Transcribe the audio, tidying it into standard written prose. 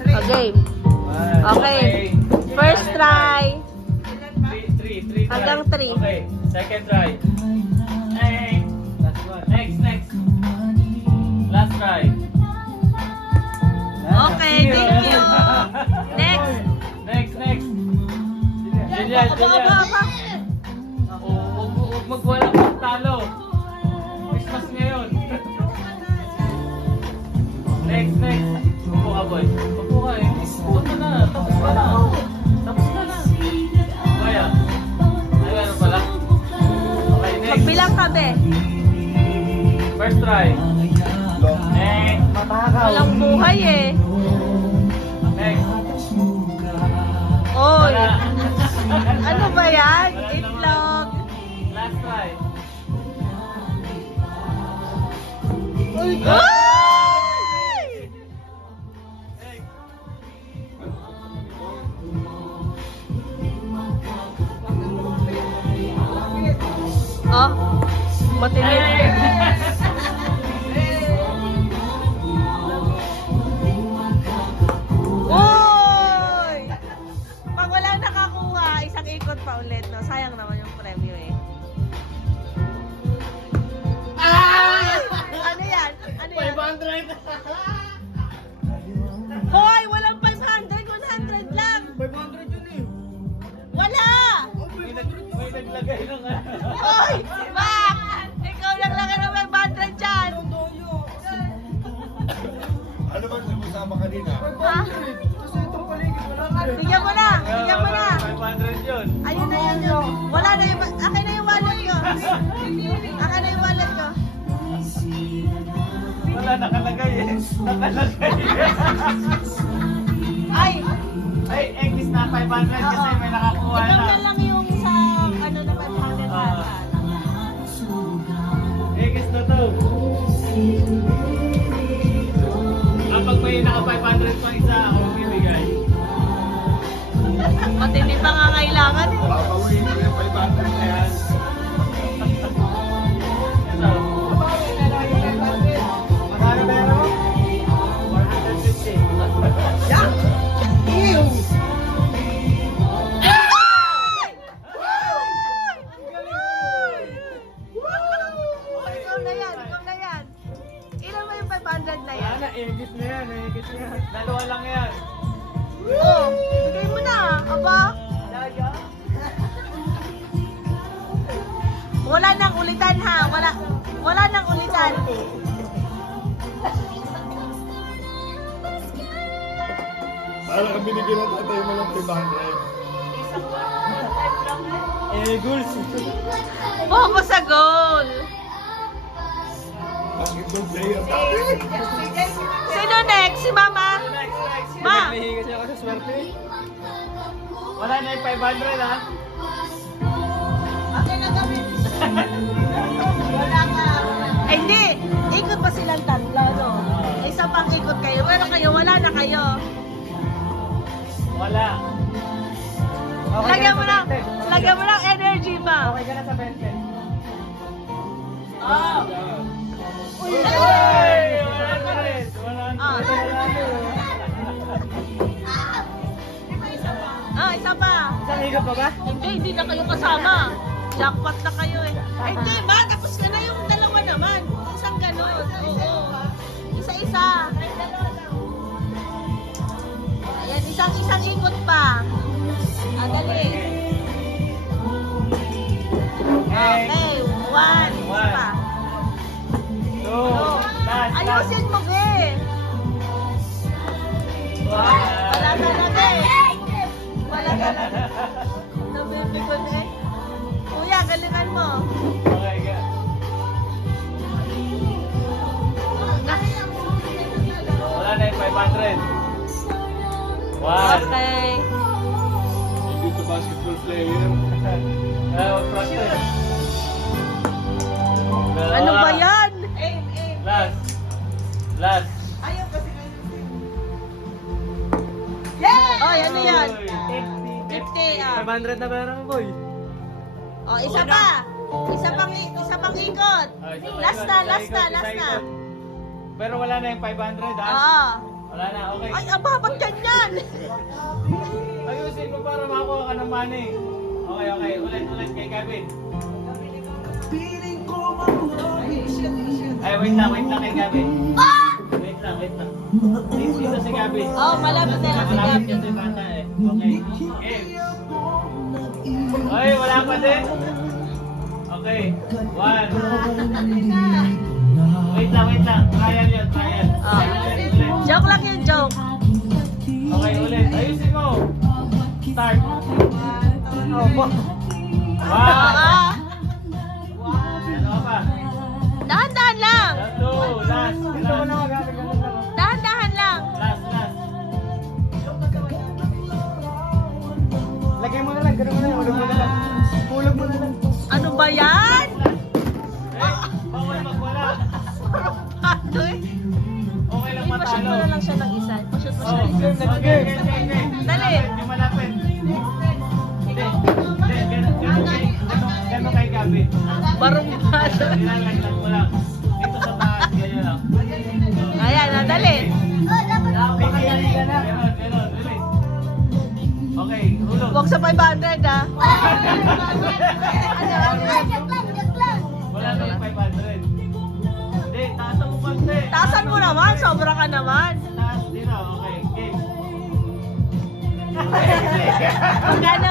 Okay. Okay. First try. Three try. Hanggang 3. Okay. Second try. Hey. Next. Last try. Okay, thank you. Next. Next. Julian. Aba. Huwag magwalang magtalo. Christmas ngayon. Next. Upo ka, boy. Upo ka eh. Upo ka na. Tapos ka na. Kaya. Ay, ano pala? Okay, next. Magbilang ka, be. First try. Next. Walang buhay eh. Next. Oy. Wala. Ano ba yan? Wala Itlog. Last try. Uy! Next. Oh, matinid. Uy! Pag walang nakakuha, isang ikot pa ulit, no? Sayang naman yung premyo eh. Ano yan? Ano yan? 500! Hoy! Walang 500! 100 lang! 500 yun eh! Wala! May naglagay ng ano. Hoy! Mac! Ikaw lang lang ng 500 dyan! Ano ba nag-usama kanina? Ha? Tingnan mo na! Tingnan mo na! 500 yun. Ayun na yun. Wala na yung... Akin na yung wallet ko. Akin na yung wallet ko. Wala, nakalagay eh. Nakalagay. Ay! Ay, X na 500 kasi may nakakuha Ikaw na. na lang yung sa ano na 500 ata. X na to. Pag may naka 500 pa isa, ako bibigay. Matindi pa nga kailangan eh. Papawin ko yung 500 na yan. Ito. Magkano meron mo? 150. Ikaw na yan. Ikaw na yan. Ilan ba yung 500 na yan? Wala, edit na yan. Edit na yan. Dalawa lang yan. Oh, bigay mo na. Aba? Wala nang ulitan ha. Wala nang ulitan. Para kang binigyan ng tatay mo ng 500. Goals. Focus sa goal. Ang itong player natin. Sino next? Si Mama? Ma! May kasi ako sa swerte. Wala na yung 500 ha. Eh, hindi. Ikot pa silang tatlo, no? Isa pang ikot kayo. Pero kayo, wala na kayo. Wala. Lagyan mo lang energy ba? Okay ka na sa 20. Ah! Uy! 100! Ah. Ah, isa pa. Isang higa pa ba? Hindi na kayo kasama. Jackpot na kayo eh. Ay, hindi ba? Tapos na yung dalawa naman. Isang ganun. Oo. Isa-isa. Ayan, isang ikot pa. Ah, dali. Okay, 1. Isa pa. 2. Oh. Last. Ayusin mo, be. Wala ka na, be. Wala ka na. Nabibigod eh. Kuya, galingan mo. Okay ka. Wala na yung 500. 1. Okay. Dito basketball player. Practice. Ano ba yan? Last. Ay, ano yan? 50. 50 ah. 500 na meron mo, boy. Oh, isa pa. Isa pang ikot. Last na. Pero wala na yung 500 ha? Oo. Wala na, okay. Ay, aba, ba't yan Ayusin mo para makakuha ka ng money. Okay, okay. Ulit kay Gavin. Ay, wait lang kay Gavin. Wait lang. Dito si Gavin. Oh, malapit na lang si Malapit Gavin. kasi bata eh. Okay. Ay, wala pa din. Okay. 1. Wait lang. Trial yun. Oh. Joke lang yun, joke. Okay, ulit. Ayusin mo. Start. Oh, Wow. ah. Ano pa? Dahan-dahan lang. Last. Dahan-dahan lang. Last. Lagay mo na lang, ganun mo na lang, hulog mo na lang. Hulog mo na lang. Ano ba yan? Bawal magwala. Ano eh? Okay lang I-pashoot matalo. mo na lang siya ng isa. I-pashoot mo siya Oh, ng isa. okay. Dali. Hindi malapit. Hindi, gano'n kay Gabi. Barong bata. Nilalaglag mo lang. Dito sa taas, ganyan lang. Ayan, dali. Ganon, bilis. Okay, hulog. Huwag sa 500 ah. Wala na yung 500. Hindi, taasan mo konti. Taasan mo naman, sobra ka naman. Taas din na, okay. Game. Magkano